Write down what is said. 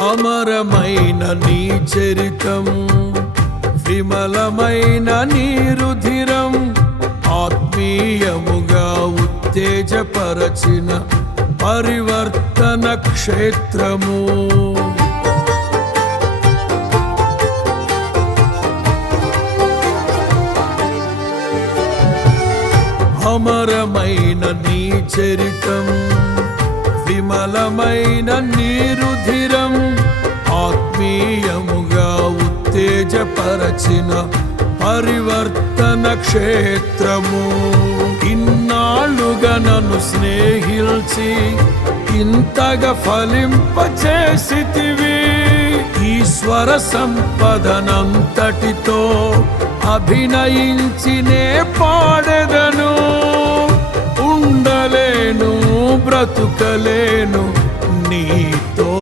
అమరమైన నీ చరితం, విమలమైన నీ రుధిరం, ఆత్మీయముగా ఉత్తేజపరచిన పరివర్తన క్షేత్రము. అమరమైన నీ చరితం, విమలమైన నీ రుధిరం, ఆత్మీయముగా ఉత్తేజపరచిన పరివర్తన క్షేత్రము. ఇన్నాళ్ళుగా నన్ను స్నేహిల్చి ఇంతగా ఫలింపచేసితివి. ఈశ్వర సంపదనంతటితో అభినయించినే పాడెదను. ఉండలేను బ్రతుకలేను నీ